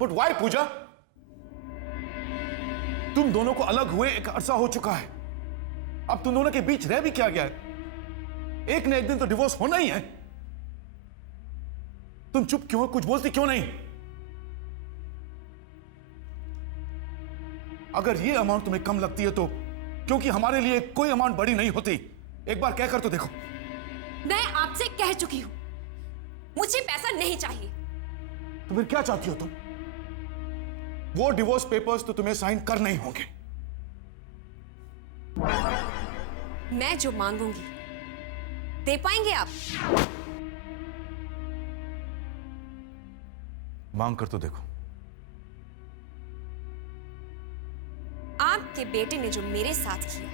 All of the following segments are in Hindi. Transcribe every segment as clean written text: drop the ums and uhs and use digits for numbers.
बट व्हाई पूजा? तुम दोनों को अलग हुए एक अरसा हो चुका है। अब तुम दोनों के बीच रह भी क्या गया है? एक न एक दिन तो डिवोर्स होना ही है। तुम चुप क्यों हो? कुछ बोलती क्यों नहीं? अगर ये अमाउंट तुम्हें कम लगती है तो क्योंकि हमारे लिए कोई अमाउंट बड़ी नहीं होती। एक बार कहकर तो देखो। मैं आपसे कह चुकी हूं, मुझे पैसा नहीं चाहिए। तो फिर क्या चाहती हो तुम? वो डिवोर्स पेपर्स तो तुम्हें साइन करने ही होंगे। मैं जो मांगूंगी दे पाएंगे आप? मांग कर तो देखो। आपके बेटे ने जो मेरे साथ किया,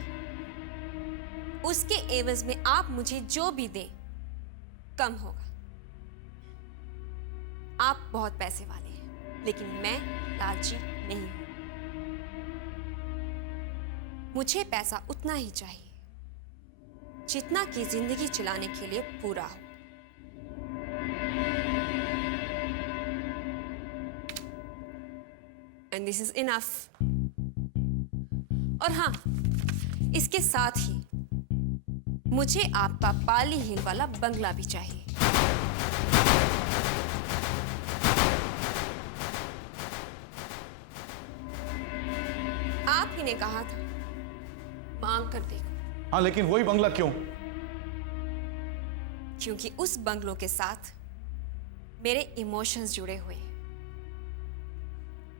उसके एवज में आप मुझे जो भी दें कम होगा। आप बहुत पैसे वाले हैं, लेकिन मैं लालची नहीं हूं। मुझे पैसा उतना ही चाहिए जितना कि जिंदगी चलाने के लिए पूरा हो। And this is enough. और हां, इसके साथ ही मुझे आपका पाली हिल वाला बंगला भी चाहिए। आप ही ने कहा था मांग कर देखो। हाँ, लेकिन वही बंगला क्यों? क्योंकि उस बंगलों के साथ मेरे इमोशंस जुड़े हुए हैं।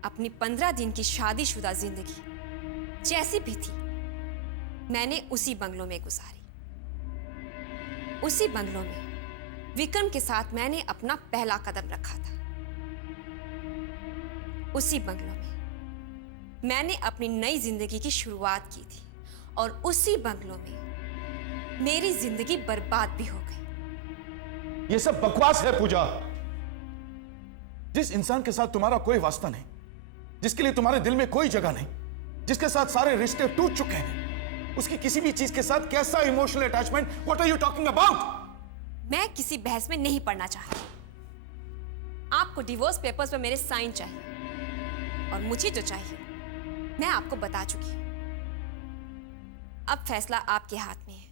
अपनी 15 दिन की शादीशुदा जिंदगी जैसी भी थी, मैंने उसी बंगलों में गुजारी। उसी बंगलों में विक्रम के साथ मैंने अपना पहला कदम रखा था। उसी बंगलों में मैंने अपनी नई जिंदगी की शुरुआत की थी, और उसी बंगलों में मेरी जिंदगी बर्बाद भी हो गई। ये सब बकवास है पूजा। जिस इंसान के साथ तुम्हारा कोई वास्ता नहीं, जिसके लिए तुम्हारे दिल में कोई जगह नहीं, जिसके साथ सारे रिश्ते टूट चुके हैं, उसकी किसी भी चीज के साथ कैसा emotional attachment? What are you talking about? मैं किसी बहस में नहीं पड़ना चाहती। आपको डिवोर्स पेपर्स पर मेरे साइन चाहिए, और मुझे जो चाहिए मैं आपको बता चुकी हूं। अब फैसला आपके हाथ में है,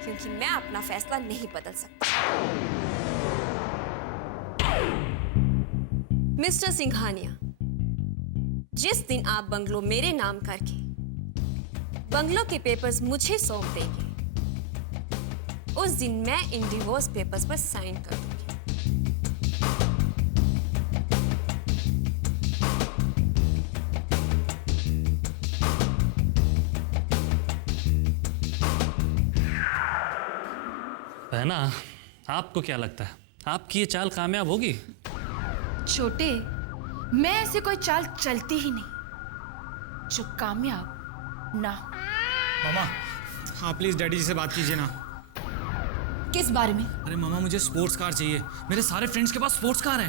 क्योंकि मैं अपना फैसला नहीं बदल सकती। मिस्टर सिंघानिया, जिस दिन आप बंगलो मेरे नाम करके बंगलो के पेपर्स मुझे सौंप देंगे, उस दिन मैं इन डिवोर्स पेपर्स पर साइन कर दूंगी। बहना, आपको क्या लगता है आपकी ये चाल कामयाब होगी? छोटे, मैं ऐसे कोई चाल चलती ही नहीं जो कामयाब ना हो। मामा, आप प्लीज डैडी जी से बात कीजिए ना। किस बारे में? अरे मामा, मुझे स्पोर्ट्स कार चाहिए। मेरे सारे फ्रेंड्स के पास स्पोर्ट्स कार है।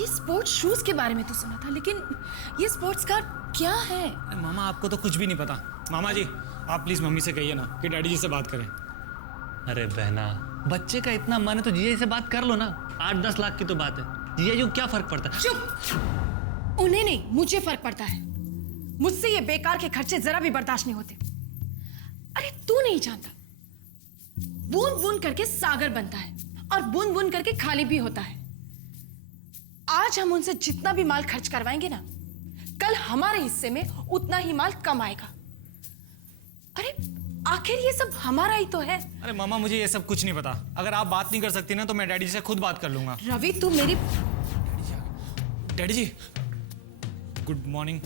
ये स्पोर्ट्स शूज के बारे में तो सुना था, लेकिन ये स्पोर्ट्स कार क्या है? अरे मामा, आपको तो कुछ भी नहीं पता। मामा जी, आप प्लीज मम्मी से कहिए ना कि डैडी जी से बात करें। अरे बहना, बच्चे का इतना मन है तो जीजा जी से बात कर लो ना। 8-10 लाख की तो बात है, जीजा जी को क्या फर्क पड़ता है? चुप! उन्हें नहीं, मुझे फर्क पड़ता है। मुझसे ये बेकार के खर्चे जरा भी बर्दाश्त नहीं होते। अरे तू नहीं जानता, बूंद बूंद करके सागर बनता है, और बूंद बूंद करके खाली भी होता है। आज हम उनसे जितना भी माल खर्च करवाएंगे ना, कल हमारे हिस्से में उतना ही माल कम आएगा। अरे आखिर ये सब हमारा ही तो है। अरे मामा, मुझे ये सब कुछ नहीं पता। अगर आप बात नहीं कर सकती ना तो मैं डैडी से खुद बात कर लूंगा। रवि, तू मेरी... daddy ji, good morning.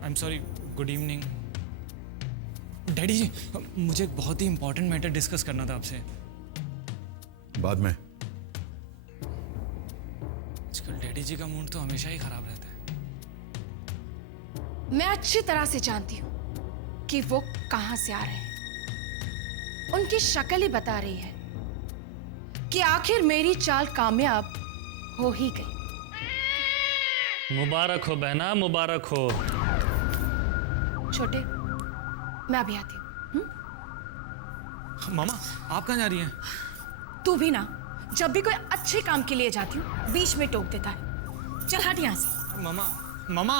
I am sorry, good evening. Daddy जी, मुझे एक बहुत ही इंपॉर्टेंट मैटर डिस्कस करना था आपसे। बाद में। आजकल डैडी जी का मूड तो हमेशा ही खराब रहता है। मैं अच्छी तरह से जानती हूं कि वो कहां से आ रहे हैं। उनकी शक्ल ही बता रही है कि आखिर मेरी चाल कामयाब हो ही गई। मुबारक हो बहना, मुबारक हो। छोटे, मैं अभी आती हूँ। मामा, आप कहाँ जा रही हैं? तू भी ना, जब भी कोई अच्छे काम के लिए जाती हूँ बीच में टोक देता है। चल हट यहाँ से। मामा, मामा।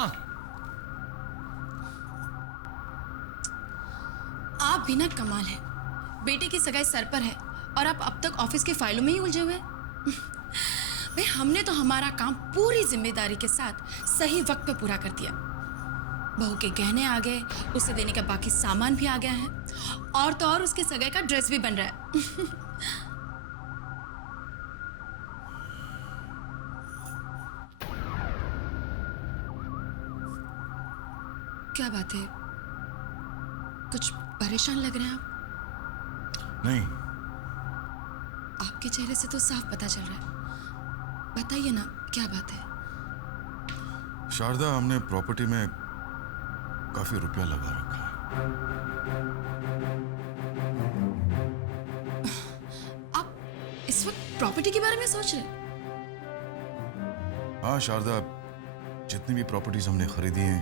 आप भी ना कमाल है, बेटे की सगाई सर पर है और आप अब तक ऑफिस की फाइलों में ही उलझे हुए हैं। भाई हमने तो हमारा काम पूरी जिम्मेदारी के साथ सही वक्त पे पूरा कर दिया। बहू के गहने आ गए, उसे देने का बाकी सामान भी आ गया है, और तो और उसके सगाई का ड्रेस भी बन रहा है। क्या बात है, कुछ परेशान लग रहे हैं आप? नहीं, आपके चेहरे से तो साफ पता चल रहा है। बताइए ना, क्या बात है? शारदा, हमने प्रॉपर्टी में काफी रुपया लगा रखा है। आप इस वक्त प्रॉपर्टी के बारे में सोच रहे हैं? हाँ शारदा, जितनी भी प्रॉपर्टीज हमने खरीदी हैं,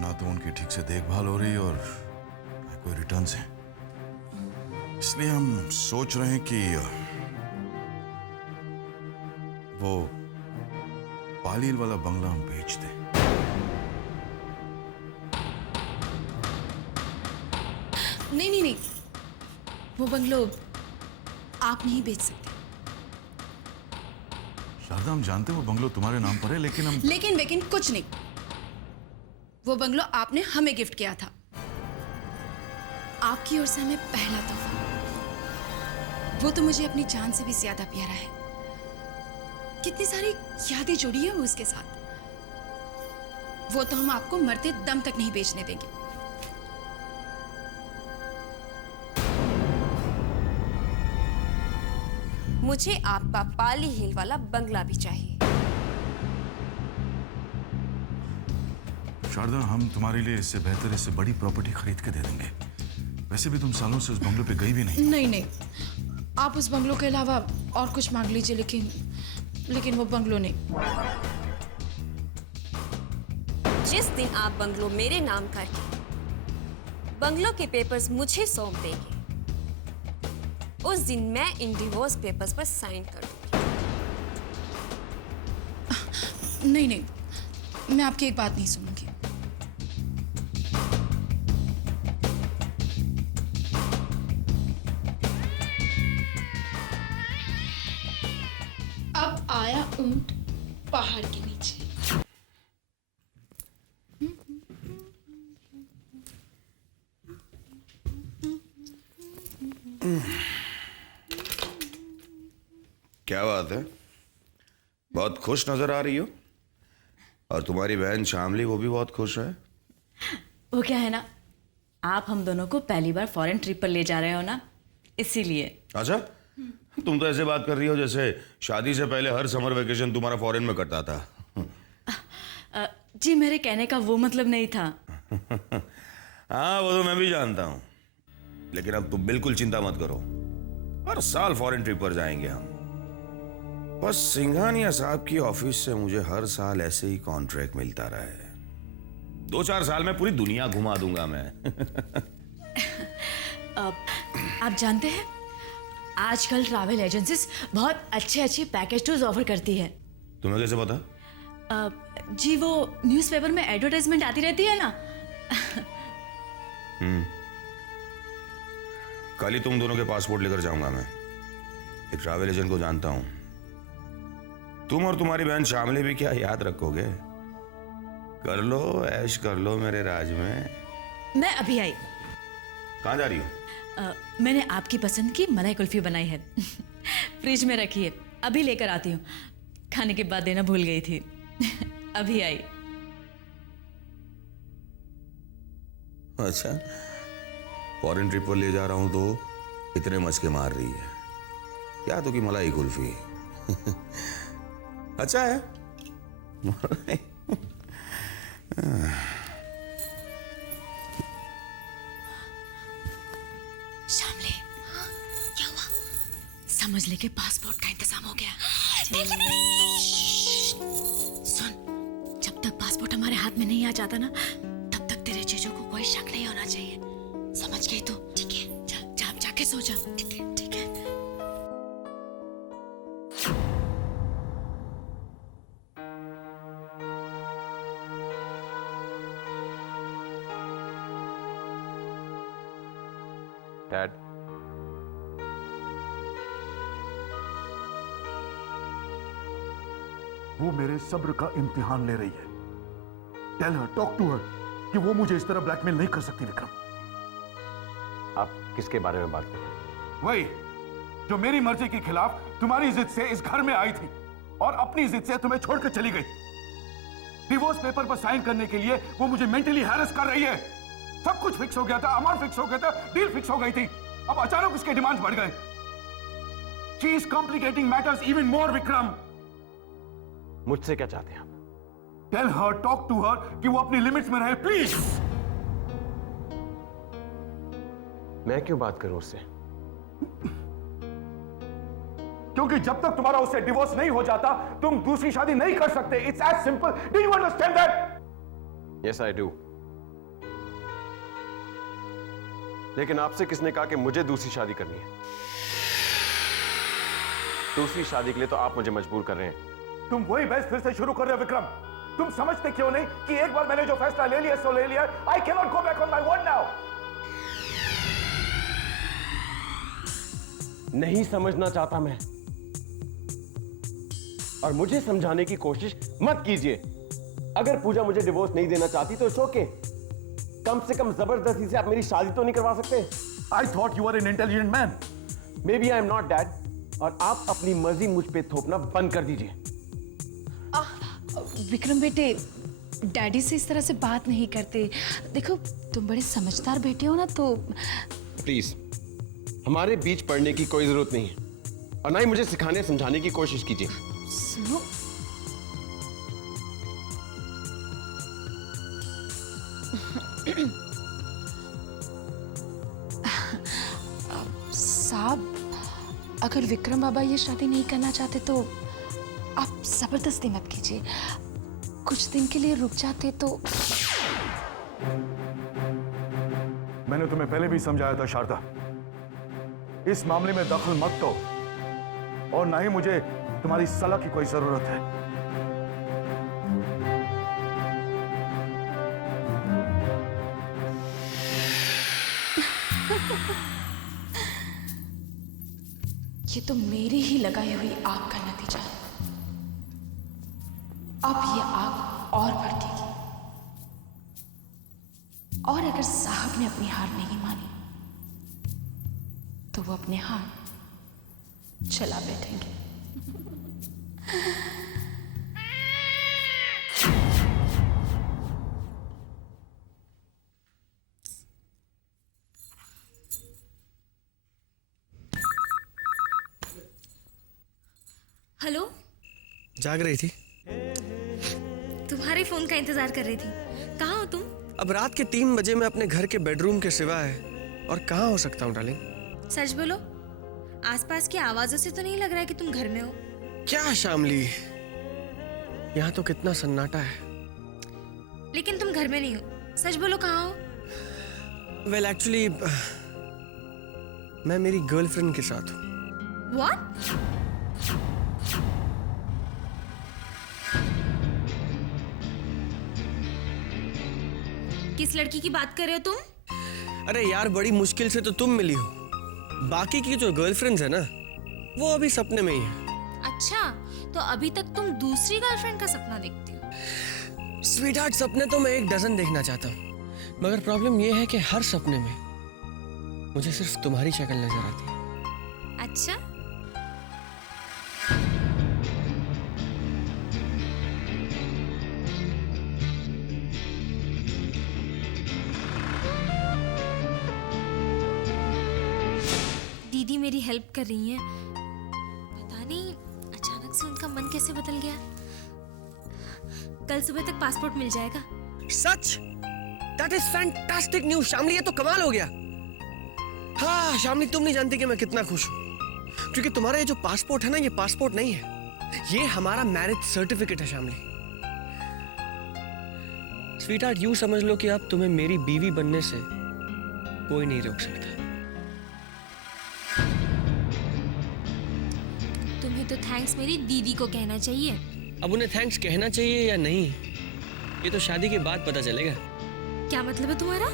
ना तो उनकी ठीक से देखभाल हो रही और ना कोई रिटर्न्स हैं। इसलिए हम सोच रहे हैं कि वो पालील वाला बंगला हम बेच दें। नहीं नहीं नहीं, वो बंगलो आप नहीं बेच सकते। शारदा, हम जानते हैं वो बंगलो तुम्हारे नाम पर है, लेकिन हम लेकिन कुछ नहीं। वो बंगलो आपने हमें गिफ्ट किया था, आपकी ओर से हमें पहला तोहफा। वो तो मुझे अपनी जान से भी ज्यादा प्यारा है। कितनी सारी यादें जुड़ी है उसके साथ। वो तो हम आपको मरते दम तक नहीं बेचने देंगे। मुझे आपका पाली हिल वाला बंगला भी चाहिए। शारदा, हम तुम्हारे लिए इससे बेहतर, इससे बड़ी प्रॉपर्टी खरीद के दे देंगे। वैसे भी तुम सालों से उस बंगलो पे गई भी नहीं। नहीं, आप उस बंगलो के अलावा और कुछ मांग लीजिए, लेकिन वो बंगलो नहीं। जिस दिन आप बंगलो मेरे नाम करके बंगलो के पेपर्स मुझे सौंप देंगे, उस दिन मैं इन डिवोर्स पेपर्स पर साइन कर दूंगी। नहीं, मैं आपकी एक बात नहीं सुनूंगी। अब आया ऊंट पहाड़ के नीचे। क्या बात है, बहुत खुश नजर आ रही हो। और तुम्हारी बहन शामली, वो भी बहुत खुश है। वो क्या है ना, आप हम दोनों को पहली बार फॉरेन ट्रिप पर ले जा रहे हो ना, इसीलिए। अच्छा, तुम तो ऐसे बात कर रही हो जैसे शादी से पहले हर समर वेकेशन तुम्हारा फॉरेन में कटता था। जी, मेरे कहने का वो मतलब नहीं था। हाँ, वो तो मैं भी जानता हूँ, लेकिन अब तुम बिल्कुल चिंता मत करो। हर साल फॉरेन ट्रिप पर जाएंगे हम। बस सिंघानिया साहब की ऑफिस से मुझे हर साल ऐसे ही कॉन्ट्रैक्ट मिलता रहे। 2-4 साल में पूरी दुनिया घुमा दूंगा मैं। आप जानते हैं, आजकल ट्रैवल एजेंसीज बहुत अच्छे पैकेज टूर्स ऑफर करती है। तुम्हें कैसे पता? जी, वो न्यूज़पेपर में एडवर्टाइजमेंट आती रहती है ना। कल ही तुम दोनों के पासपोर्ट लेकर जाऊंगा मैं। एक ट्रैवल एजेंट को जानता हूं। तुम और तुम्हारी बहन शामली भी क्या याद रखोगे। कर लो, ऐश कर लो मेरे राज में। मैं अभी आई। कहाँ जा रही हो? मैंने आपकी पसंद की मलाई कुल्फी बनाई है। फ्रिज में रखी है, अभी लेकर आती हूँ। खाने के बाद देना भूल गई थी। अभी आई। अच्छा, फॉरेन ट्रिप पर ले जा रहा हूं तो इतने मचके मार रही है। क्या तो की मलाई कुल्फी। अच्छा है। शामली, क्या हुआ? समझ ले कि पासपोर्ट का इंतजाम हो गया। सुन, जब तक पासपोर्ट हमारे हाथ में नहीं आ जाता ना, तब तक तेरे जीजू को कोई शक नहीं होना चाहिए। समझ गई तो? ठीक है, जा जाके सो जा। ठीक है। डैड, वो मेरे सब्र का इम्तिहान ले रही है। Tell her, talk to her कि वो मुझे इस तरह ब्लैकमेल नहीं कर सकती विक्रम। आप किसके बारे में बात कर रहे हैं? वही जो मेरी मर्जी के खिलाफ तुम्हारी जिद से इस घर में आई थी और अपनी जिद से तुम्हें छोड़कर चली गई। डिवोर्स पेपर पर साइन करने के लिए वो मुझे मेंटली हैरेस कर रही है। सब कुछ फिक्स हो गया था, अमाउंट फिक्स हो गया था, डील फिक्स हो गई थी। अब अचानक उसके डिमांड्स बढ़ गए। She is complicating matters even more Vikram. मुझसे क्या चाहते हैं आप? Tell her, talk to her कि वो अपनी लिमिट्स में रहे प्लीज। मैं क्यों बात करूं उससे? क्योंकि जब तक तुम्हारा उससे डिवोर्स नहीं हो जाता तुम दूसरी शादी नहीं कर सकते। It's as simple. Do you understand that? Yes I do. लेकिन आपसे किसने कहा कि मुझे दूसरी शादी करनी है? दूसरी शादी के लिए तो आप मुझे मजबूर कर रहे हैं। तुम वही बहस फिर से शुरू कर रहे हो विक्रम। तुम समझते क्यों नहीं कि एक बार मैंने जो फैसला ले लिया सो ले लिया। I can not go back on my word now. नहीं समझना चाहता मैं, और मुझे समझाने की कोशिश मत कीजिए। अगर पूजा मुझे डिवोर्स नहीं देना चाहती तो इट्स ओके। कम से कम जबरदस्ती से आप मेरी शादी तो नहीं करवा सकते। I thought you are an intelligent man. Maybe I am not dad, और आप अपनी मर्जी मुझ पे थोपना बंद कर दीजिए। विक्रम बेटे, डैडी से इस तरह से बात नहीं करते। देखो तुम बड़े समझदार बेटे हो ना, तो प्लीज हमारे बीच पढ़ने की कोई जरूरत नहीं है, और ना ही मुझे सिखाने समझाने की कोशिश कीजिए। सुनो, साहब, अगर विक्रम बाबा ये शादी नहीं करना चाहते तो आप जबरदस्ती मत कीजिए। कुछ दिन के लिए रुक जाते तो। मैंने तुम्हें पहले भी समझाया था शारदा, इस मामले में दखल मत दो, और ना ही मुझे तुम्हारी सलाह की कोई जरूरत है। ये तो मेरी ही लगाई हुई आग का नतीजा है। अब ये आग और भड़केगी, और अगर साहब ने अपनी हार नहीं मानी तो वो अपने हाथ चला बैठेंगे। हेलो, जाग रही थी? तुम्हारे फोन का इंतजार कर रही थी। कहाँ हो तुम? अब रात के 3 बजे मैं अपने घर के बेडरूम के सिवा है और कहाँ हो सकता हूँ डार्लिंग? सच बोलो, आसपास की आवाजों से तो नहीं लग रहा है कि तुम घर में हो। क्या शामली, यहाँ तो कितना सन्नाटा है। लेकिन तुम घर में नहीं हो। सच बोलो, कहाँ हो? वेल एक्चुअली मैं मेरी गर्लफ्रेंड के साथ हूँ। व्हाट? किस लड़की की बात कर रहे हो तुम? अरे यार, बड़ी मुश्किल से तो तुम मिली हो। बाकी की जो गर्लफ्रेंड्स है ना, वो अभी सपने में ही है। अच्छा, तो अभी तक तुम दूसरी गर्लफ्रेंड का सपना देखते हो? स्वीटहार्ट, सपने तो मैं 1 डजन देखना चाहता हूँ, मगर प्रॉब्लम ये है कि हर सपने में मुझे सिर्फ तुम्हारी शक्ल नजर आती है। अच्छा, दीदी मेरी हेल्प कर रही हैं। पता नहीं अचानक से उनका मन कैसे बदल गया। कल सुबह तक पासपोर्ट मिल जाएगा। सच? That is fantastic news Shamli, ये तो कमाल हो गया। हाँ शामली, तुम नहीं जानती कि मैं कितना खुश हूँ, क्योंकि तुम्हारा ये जो पासपोर्ट है ना, ये पासपोर्ट नहीं है, ये हमारा मैरिज सर्टिफिकेट है शामली। स्वीटहार्ट, यूं समझ लो कि अब तुम्हें मेरी बीवी बनने से कोई नहीं रोक सकता। तुम्हें तो थैंक्स मेरी दीदी को कहना चाहिए। अब उन्हें थैंक्स कहना चाहिए या नहीं, ये तो शादी के बाद पता चलेगा। क्या मतलब है तुम्हारा?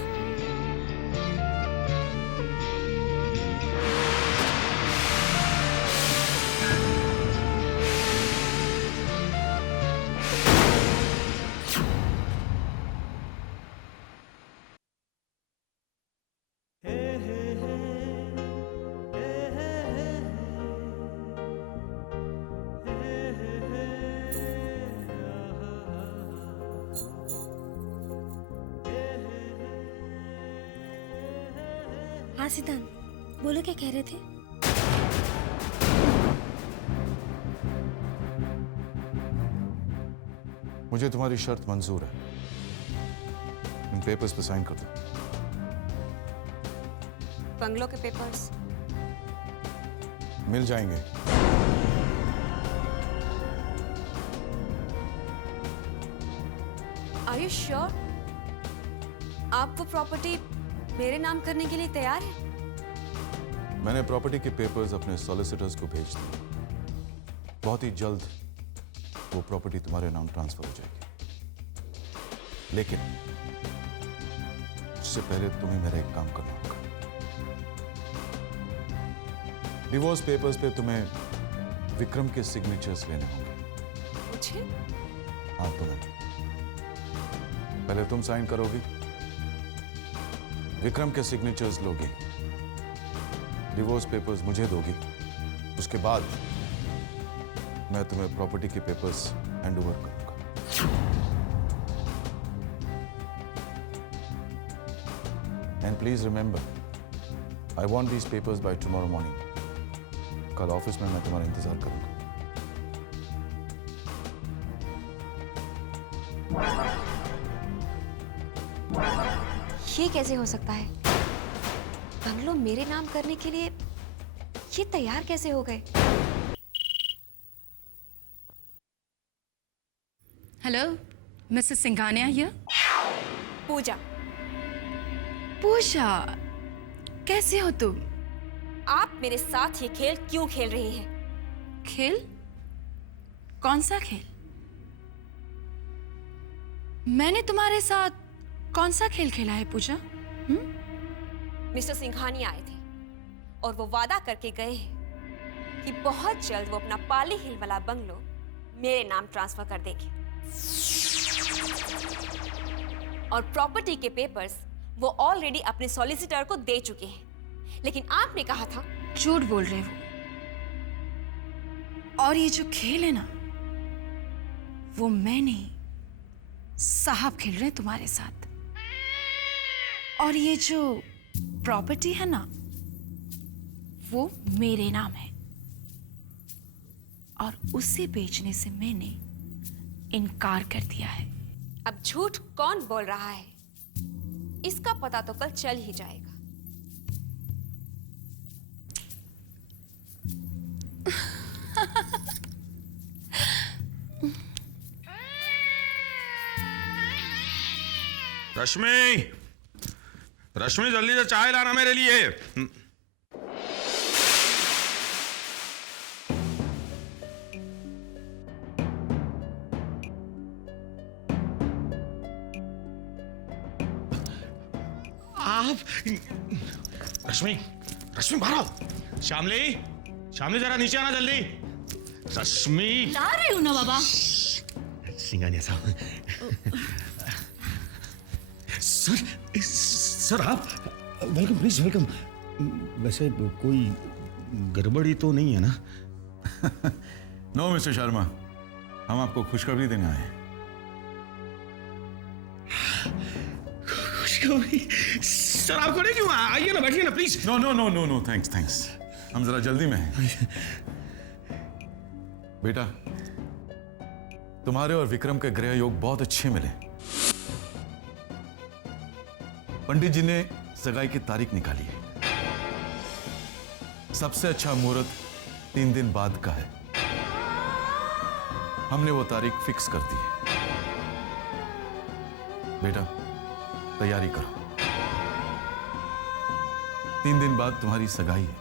हाँ सिद्धांत, बोलो क्या कह रहे थे? मुझे तुम्हारी शर्त मंजूर है। इन पेपर्स पे साइन कर दो। बंगलो के पेपर्स मिल जाएंगे। Are you sure? आप वो प्रॉपर्टी मेरे नाम करने के लिए तैयार हैं? मैंने प्रॉपर्टी के पेपर्स अपने सॉलिसिटर्स को भेज दिए। बहुत ही जल्द वो प्रॉपर्टी तुम्हारे नाम ट्रांसफर हो जाएगी। लेकिन उससे पहले तुम्हें मेरा एक काम करना होगा। डिवोर्स पेपर्स पे तुम्हें विक्रम के सिग्नेचर्स लेने होंगे। मुझे? हाँ, तुम्हें। पहले तुम साइन करोगी, विक्रम के सिग्नेचर्स लोगी, डिवोर्स पेपर्स मुझे दोगी, उसके बाद मैं तुम्हें प्रॉपर्टी के पेपर्स हैंड ओवर करूंगा। And please remember, I want these papers by tomorrow morning. कल ऑफिस में मैं तुम्हारा इंतजार करूंगा। ये कैसे हो सकता है? बंगलो मेरे नाम करने के लिए ये तैयार कैसे हो गए? Hello, Mrs Singhania here. पूजा, पूजा, कैसे हो तुम? आप मेरे साथ ये खेल क्यों खेल रही हैं? खेल? कौन सा खेल? मैंने तुम्हारे साथ कौन सा खेल खेला है पूजा? मिस्टर सिंघानिया आए थे और वो वादा करके गए हैं कि बहुत जल्द वो अपना पाली हिल वाला बंगलो मेरे नाम ट्रांसफर कर देंगे और प्रॉपर्टी के पेपर्स वो ऑलरेडी अपने सॉलिसिटर को दे चुके हैं। लेकिन आपने कहा था। झूठ बोल रहे हो। और ये जो खेल है ना, वो मैं नहीं, साहब खेल रहे हैं तुम्हारे साथ। और ये जो प्रॉपर्टी है ना, वो मेरे नाम है और उसे बेचने से मैंने इनकार कर दिया है। अब झूठ कौन बोल रहा है इसका पता तो कल चल ही जाएगा। रश्मि, रश्मि जल्दी से चाय लाना मेरे लिए। आप रश्मि, रश्मि बाहर आओ। श्यामली, श्यामली जरा नीचे आना जल्दी। रश्मि। ला रही हूं ना बाबा। सिंघानिया साहब। सर आप वेलकम, प्लीज वेलकम। वैसे कोई गड़बड़ी तो नहीं है ना? नो मिस्टर शर्मा, हम आपको खुशखबरी देने आए हैं। खुशखबरी? सर आपको नहीं क्यों? आइए ना, बैठिए ना please. No no no no no, thanks thanks, हम जरा जल्दी में हैं। बेटा, तुम्हारे और विक्रम के ग्रह योग बहुत अच्छे मिले। पंडित जी ने सगाई की तारीख निकाली है। सबसे अच्छा मुहूर्त 3 दिन बाद का है। हमने वो तारीख फिक्स कर दी है। बेटा, तैयारी करो। 3 दिन बाद तुम्हारी सगाई है।